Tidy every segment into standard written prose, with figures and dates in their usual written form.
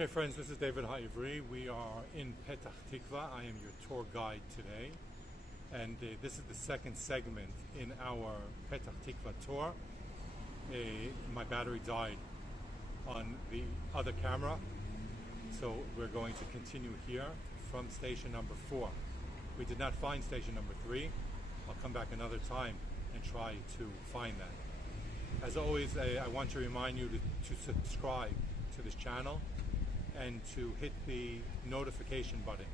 Okay friends, this is David Ha'ivri. We are in Petach Tikva. I am your tour guide today. And this is the second segment in our Petach Tikva tour. My battery died on the other camera. So we're going to continue here from station number 4. We did not find station number 3. I'll come back another time and try to find that. As always, I want to remind you to subscribe to this channel and to hit the notification button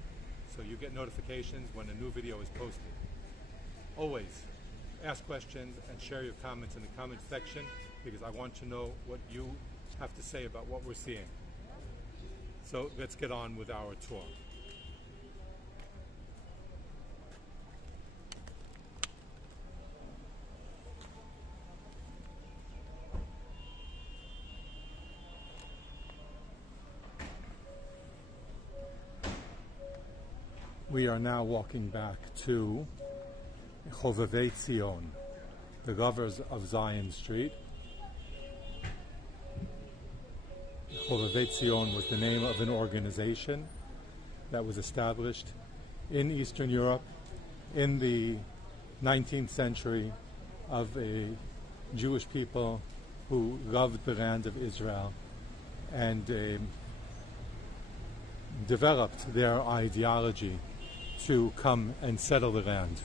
so you get notifications when a new video is posted. Always ask questions and share your comments in the comment section because I want to know what you have to say about what we're seeing. So let's get on with our tour. We are now walking back to Chovevei Zion, the lovers of Zion Street. Chovevei Zion was the name of an organization that was established in Eastern Europe in the 19th century of a Jewish people who loved the land of Israel and developed their ideology to come and settle the land.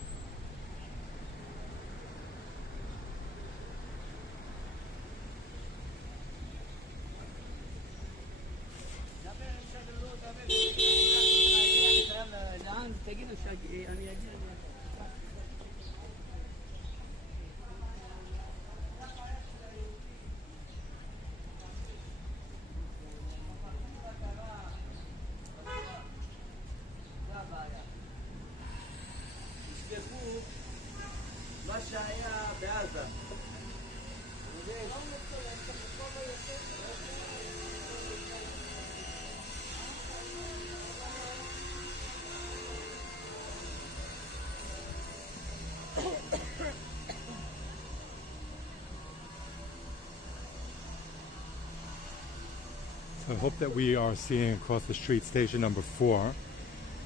I hope that we are seeing across the street station number 4,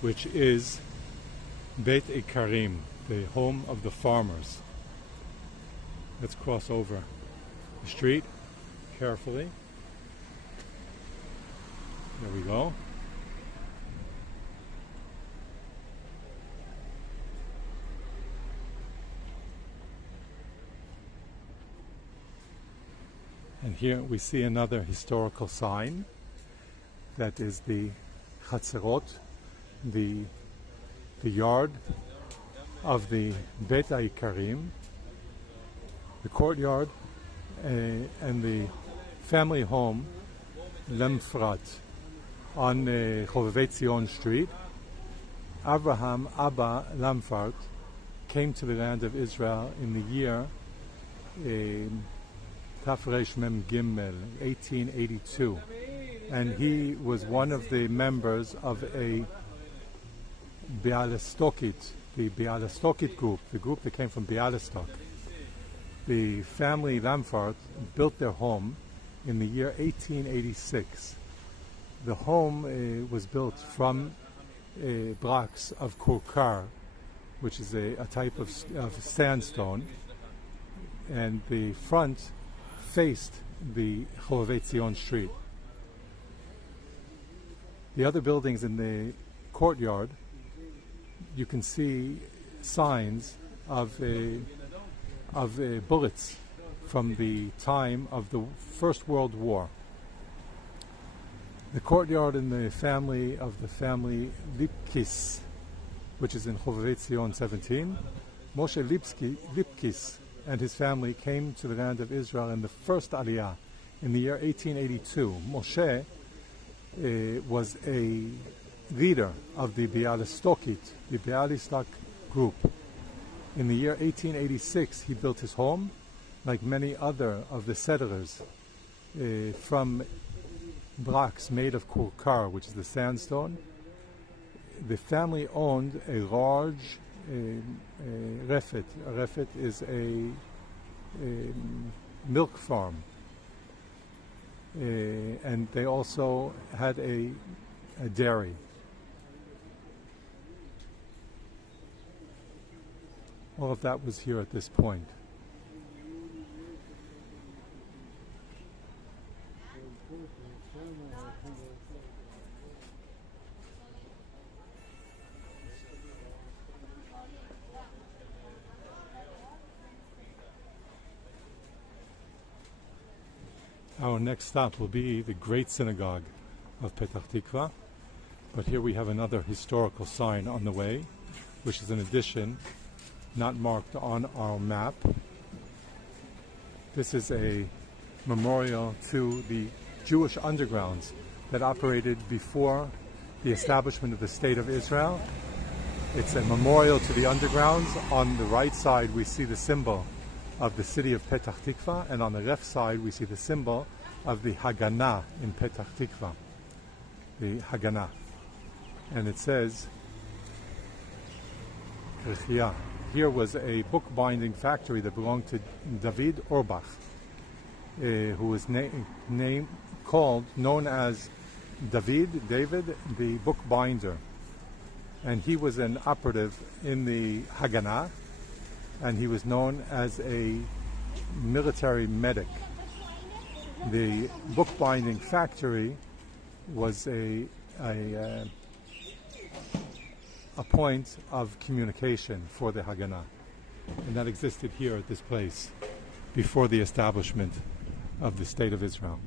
which is Beit Ikarim, the home of the farmers. Let's cross over the street carefully. There we go. And here we see another historical sign. That is the Chatzerot, the yard of the Beit Ikarim, the courtyard, and the family home Lemfrat on Chovevei Zion Street. Abraham Abba Lemfrat came to the land of Israel in the year Tafresh Mem Gimel, 1882. And he was one of the members of a Bialystokit, the Bialystokit group, the group that came from Bialystok. The family Lemfrat built their home in the year 1886. The home was built from blocks of kurkar, which is a type of sandstone, and the front faced the Chovevei Zion Street. The other buildings in the courtyard, you can see signs of bullets from the time of the First World War. The courtyard in the family Lipkis, which is in Chovevei Zion 17, Moshe Lipkis and his family came to the land of Israel in the first Aliyah in the year 1882. Moshe was a leader of the Bialystokit, the Bialystok group. In the year 1886, he built his home, like many other of the settlers, from blocks made of kurkar, which is the sandstone. The family owned a large refet. A refet is a milk farm. and they also had a dairy. All of that was here at this point. Our next stop will be the Great Synagogue of Petach Tikva, but here we have another historical sign on the way, which is an addition not marked on our map. This is a memorial to the Jewish undergrounds that operated before the establishment of the State of Israel. It's a memorial to the undergrounds. On the right side we see the symbol of the city of Petach Tikva, and on the left side we see the symbol of the Haganah in Petach Tikva, the Haganah. And it says, Krechia. Here was a bookbinding factory that belonged to David Orbach, who was known as David the bookbinder. And he was an operative in the Haganah, and he was known as a military medic. The bookbinding factory was a point of communication for the Haganah, and that existed here at this place before the establishment of the State of Israel.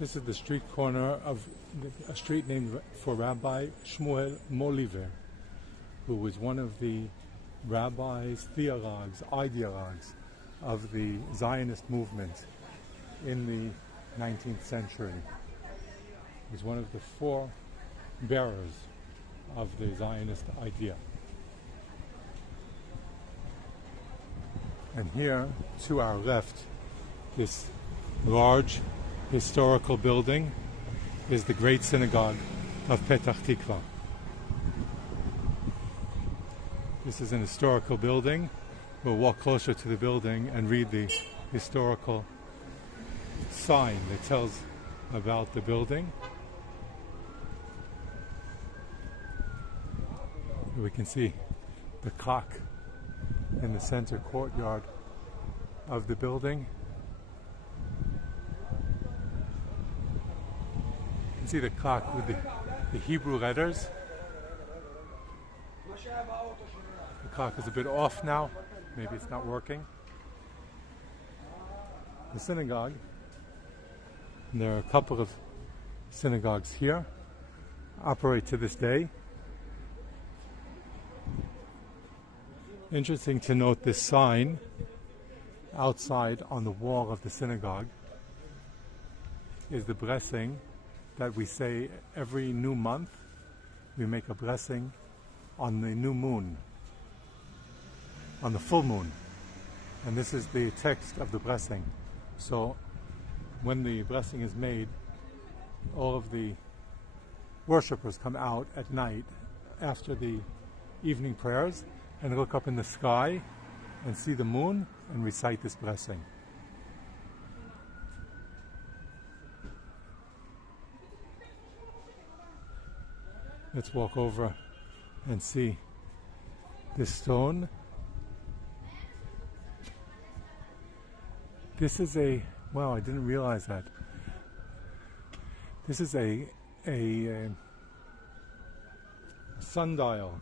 This is the street corner of a street named for Rabbi Shmuel Moliver, who was one of the rabbis, theologues, ideologues of the Zionist movement in the 19th century. He was one of the four bearers of the Zionist idea. And here, to our left, this large historical building is the Great Synagogue of Petach Tikva. This is an historical building. We'll walk closer to the building and read the historical sign that tells about the building. We can see the clock in the center courtyard of the building. You can see the clock with the Hebrew letters. The clock is a bit off now. Maybe it's not working. The synagogue, and there are a couple of synagogues here, operate to this day. Interesting to note this sign outside on the wall of the synagogue is the blessing that we say every new month. We make a blessing on the new moon, on the full moon. And this is the text of the blessing. So when the blessing is made, all of the worshippers come out at night after the evening prayers and look up in the sky and see the moon and recite this blessing. Let's walk over and see this stone. This is wow, I didn't realize that. This is a sundial.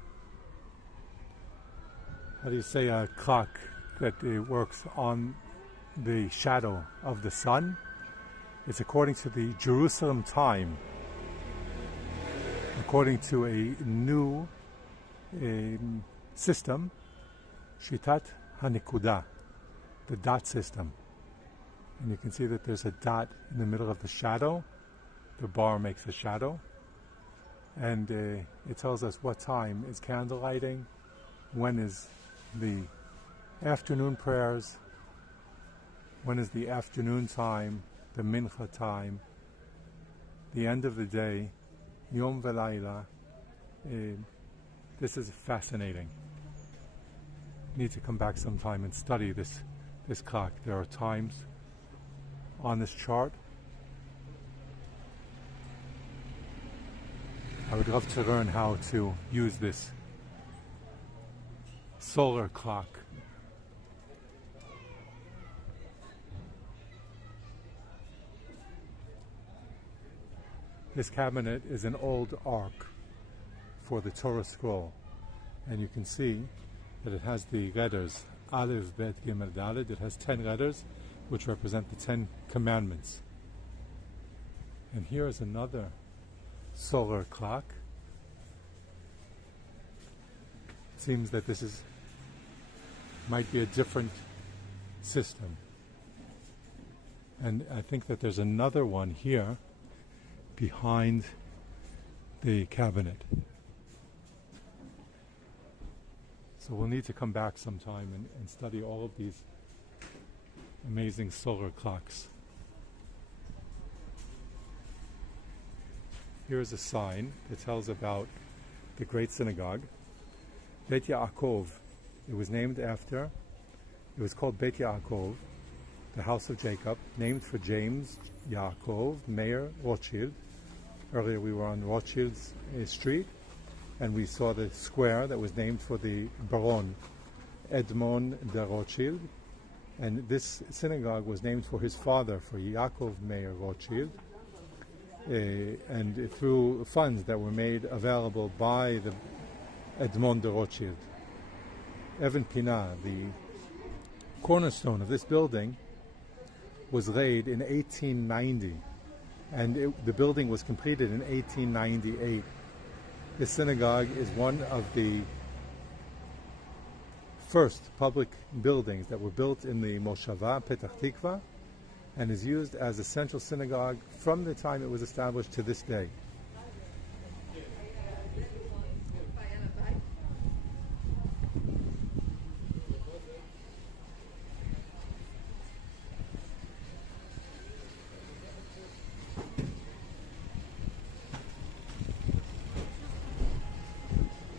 How do you say, a clock that works on the shadow of the sun? It's according to the Jerusalem time, according to a new system, Shitat HaNikuda, the dot system. And you can see that there's a dot in the middle of the shadow. The bar makes a shadow. And it tells us what time is candle lighting, when is the afternoon prayers, when is the afternoon time, the mincha time, the end of the day, Yom V'Layla. This is fascinating. You need to come back sometime and study this clock. There are times on this chart. I would love to learn how to use this solar clock. This cabinet is an old ark for the Torah scroll, and you can see that it has the letters Aleph, Bet, Gimel, Dalet. It has 10 letters which represent the 10 commandments. And here is another solar clock. It seems that this might be a different system. And I think that there's another one here behind the cabinet. So we'll need to come back sometime and study all of these amazing solar clocks. Here's a sign that tells about the great synagogue, Bet Yaakov. It was called Bet Yaakov, the house of Jacob, named for James Yaakov Meir Rothschild. Earlier we were on Rothschild's street, and we saw the square that was named for the Baron Edmond de Rothschild. And this synagogue was named for his father, for Yaakov Meir Rothschild, and through funds that were made available by the Edmond de Rothschild. Even Pinah, the cornerstone of this building, was laid in 1890, and the building was completed in 1898. This synagogue is one of the first public buildings that were built in the Moshava, Petach Tikva, and is used as a central synagogue from the time it was established to this day.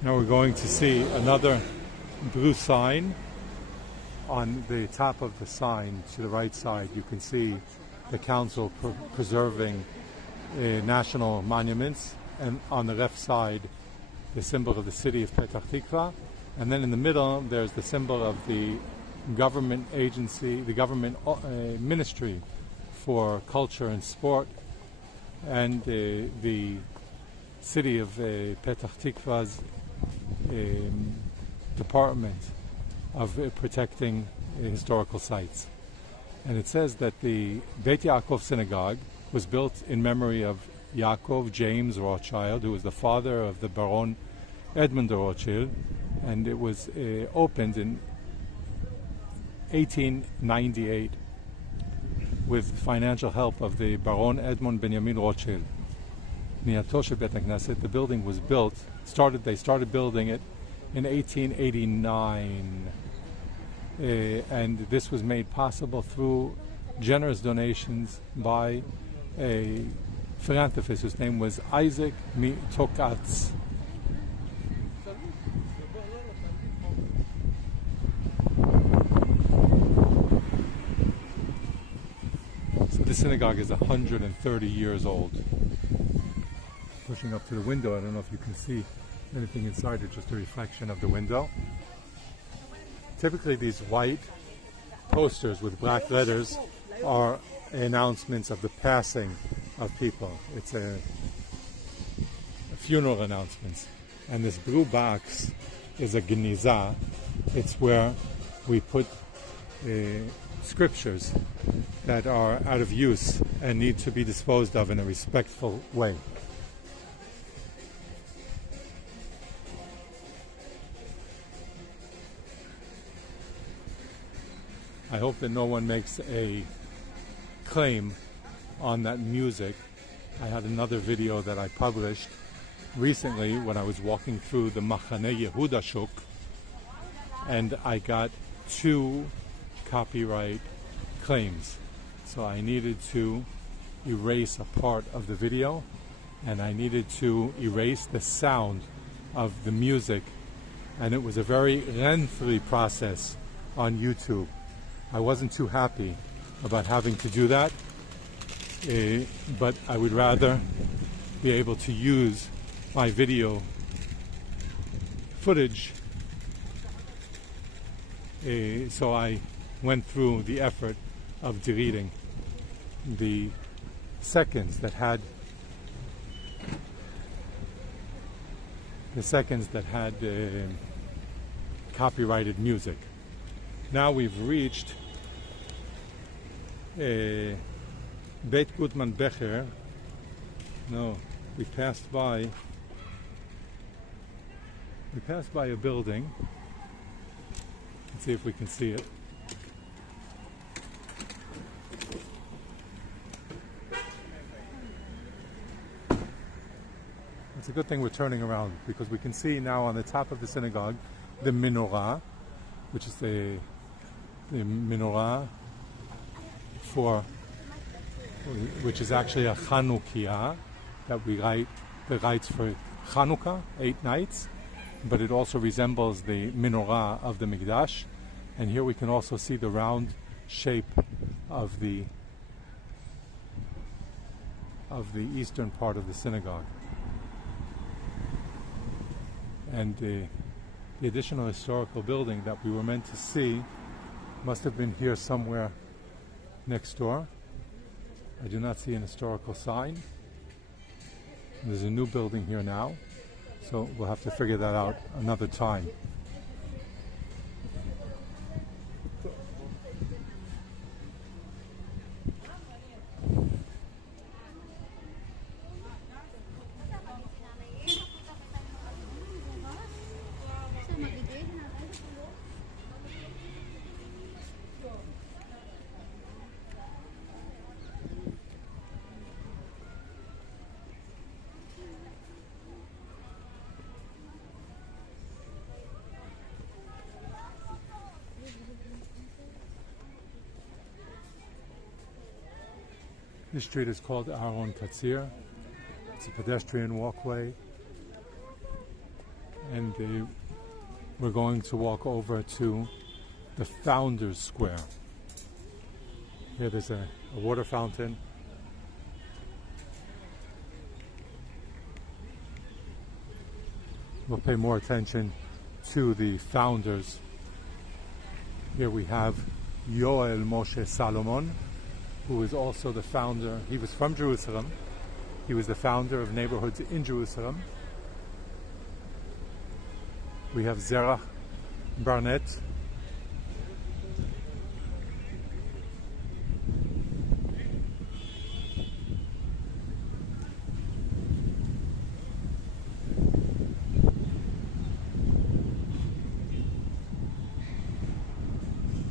Now we're going to see another blue sign. On the top of the sign to the right side, you can see the council preserving national monuments, and on the left side the symbol of the city of Petach Tikva, and then in the middle there's the symbol of the government agency, the government ministry for culture and sport, and the city of Petach Tikva's department of protecting historical sites. And it says that the Beit Yaakov synagogue was built in memory of Yaakov James Rothschild, who was the father of the Baron Edmond de Rothschild, and it was opened in 1898 with financial help of the Baron Edmond Benjamin Rothschild. Niatosh Bet Knesset, the building was built, they started building it in 1889. and this was made possible through generous donations by a philanthropist whose name was Isaac Mitokatz. So the synagogue is 130 years old. Pushing up to the window, I don't know if you can see anything inside, it's just a reflection of the window. Typically these white posters with black letters are announcements of the passing of people. It's a funeral announcements. And this blue box is a geniza. It's where we put scriptures that are out of use and need to be disposed of in a respectful way. I hope that no one makes a claim on that music. I had another video that I published recently when I was walking through the Machane Yehuda Shuk, and I got 2 copyright claims. So I needed to erase a part of the video, and I needed to erase the sound of the music, and it was a very lengthy process on YouTube. I wasn't too happy about having to do that, but I would rather be able to use my video footage, so I went through the effort of deleting the seconds that had copyrighted music. Now we've reached Beit Gutman Becher. No, we passed by a building. Let's see if we can see it. It's a good thing we're turning around, because we can see now on the top of the synagogue the menorah, which is the menorah which is actually a Chanukiah that we write the rites for Chanukah, 8 nights, but it also resembles the menorah of the Mikdash. And here we can also see the round shape of the eastern part of the synagogue. And the additional historical building that we were meant to see must have been here somewhere next door. I do not see an historical sign. There's a new building here now, so we'll have to figure that out another time. This street is called Aharon Katzir. It's a pedestrian walkway, and we're going to walk over to the Founders Square. Here there's a water fountain. We'll pay more attention to the founders. Here we have Yoel Moshe Salomon, who is also the founder. He was from Jerusalem. He was the founder of neighborhoods in Jerusalem. We have Zerach Barnett.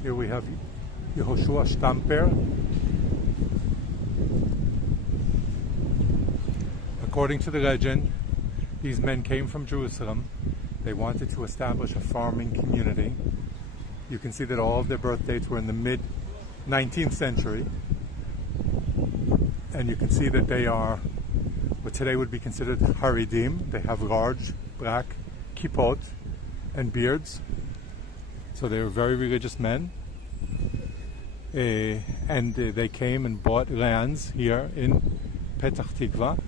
Here we have Yehoshua Stamper. According to the legend, these men came from Jerusalem. They wanted to establish a farming community. You can see that all of their birth dates were in the mid 19th century. And you can see that they are what today would be considered Haridim. They have large black kippot and beards. So they were very religious men. And they came and bought lands here in Petach Tikva.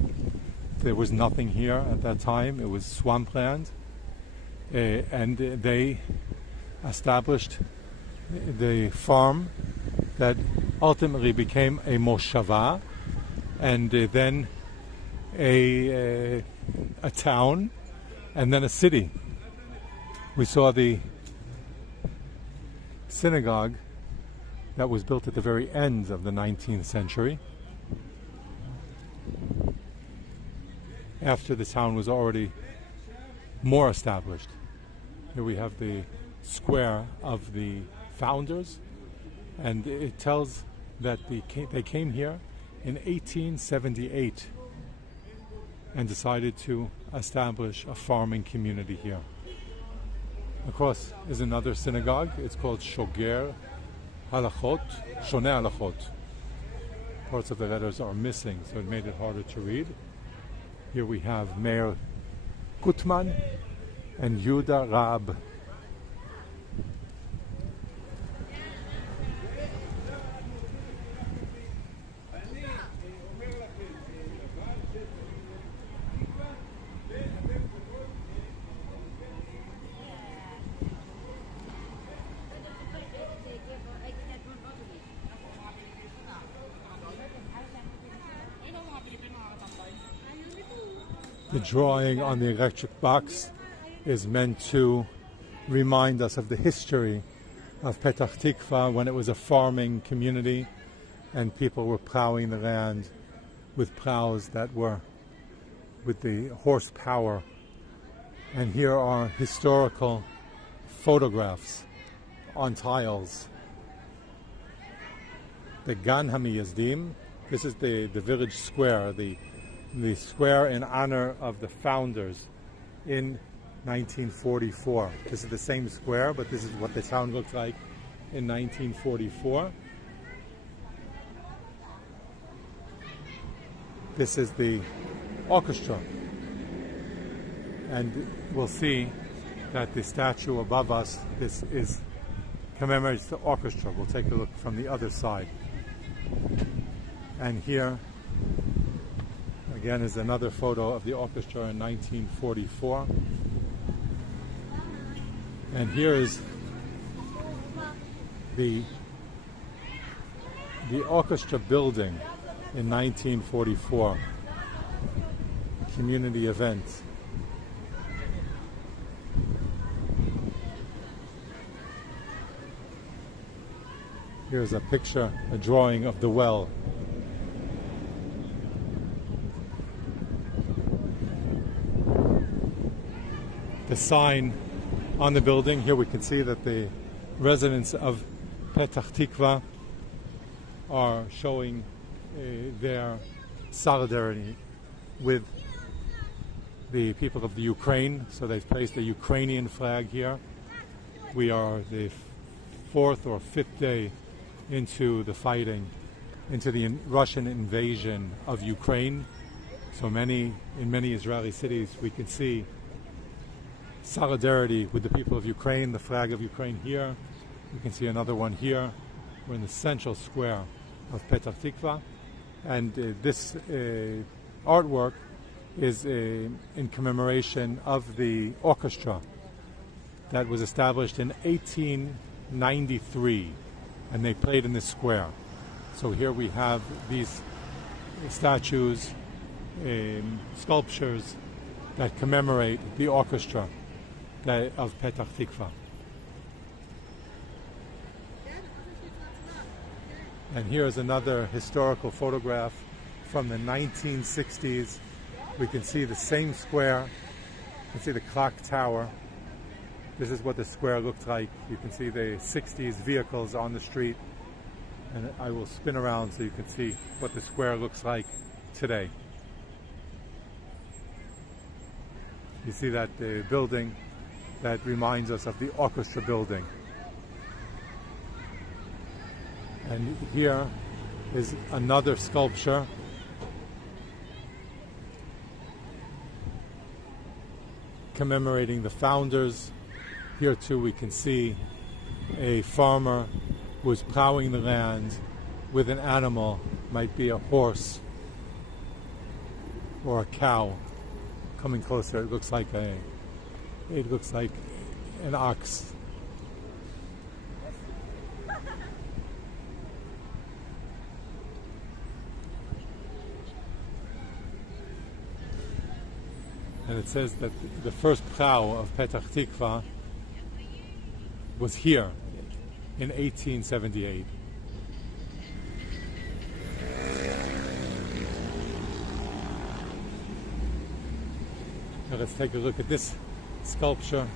There was nothing here at that time. It was swampland. And they established the farm that ultimately became a moshava, and then a town, and then a city. We saw the synagogue that was built at the very end of the 19th century, after the town was already more established. Here we have the square of the founders, and it tells that they came here in 1878 and decided to establish a farming community here. Across is another synagogue. It's called Shoger Halachot, Shoneh Halachot. Parts of the letters are missing, so it made it harder to read. Here we have Meir Gutman and Yuda Rab. The drawing on the electric box is meant to remind us of the history of Petach Tikva when it was a farming community and people were plowing the land with plows that were with the horsepower. And here are historical photographs on tiles. The Gan HaMiyazdim, this is the village square, the square in honor of the founders in 1944. This is the same square, but this is what the town looked like in 1944. This is the orchestra. And we'll see that the statue above us, commemorates the orchestra. We'll take a look from the other side. And here again is another photo of the orchestra in 1944. And here is the orchestra building in 1944. Community event. Here's a picture, a drawing of the well. The sign on the building, here we can see that the residents of Petach Tikva are showing their solidarity with the people of the Ukraine. So they've placed a Ukrainian flag here. We are the fourth or fifth day into the fighting, into the Russian invasion of Ukraine. So in many Israeli cities we can see solidarity with the people of Ukraine, the flag of Ukraine here. You can see another one here. We're in the central square of Petach Tikva. And this artwork is in commemoration of the orchestra that was established in 1893, and they played in this square. So here we have these statues, sculptures that commemorate the orchestra of Petach Tikva. And here's another historical photograph from the 1960s. We can see the same square. You can see the clock tower. This is what the square looked like. You can see the 60s vehicles on the street. And I will spin around so you can see what the square looks like today. You see that building that reminds us of the orchestra building. And here is another sculpture commemorating the founders. Here too we can see a farmer who is plowing the land with an animal, might be a horse or a cow. Coming closer, it looks like an ox. And it says that the first plow of Petach Tikva was here in 1878. Now let's take a look at this sculpture.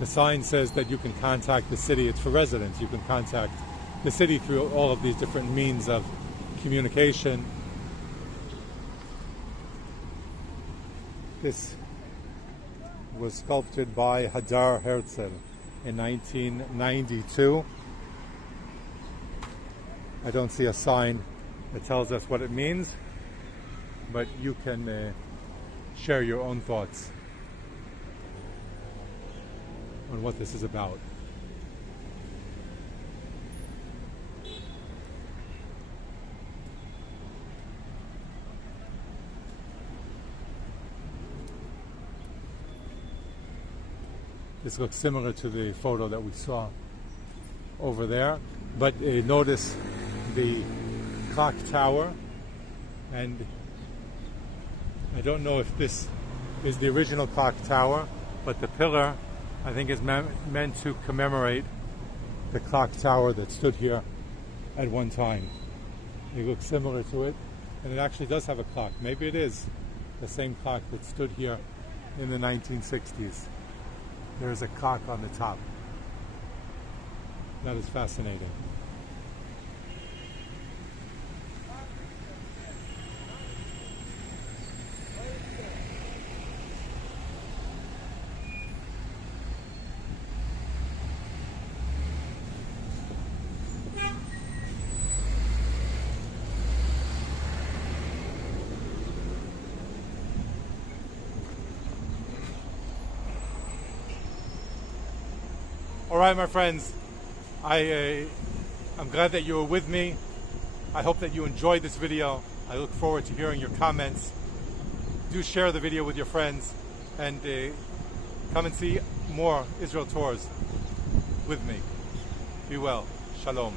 The sign says that you can contact the city. It's for residents. You can contact the city through all of these different means of communication. This was sculpted by Hadar Herzl in 1992. I don't see a sign that tells us what it means, but you can share your own thoughts on what this is about. This looks similar to the photo that we saw over there, but notice the clock tower, and I don't know if this is the original clock tower, but the pillar I think is meant to commemorate the clock tower that stood here at one time. It looks similar to it, and it actually does have a clock. Maybe it is the same clock that stood here in the 1960s. There's a clock on the top. That is fascinating. All right, my friends, I'm glad that you were with me. I hope that you enjoyed this video. I look forward to hearing your comments. Do share the video with your friends, and come and see more Israel tours with me. Be well. Shalom.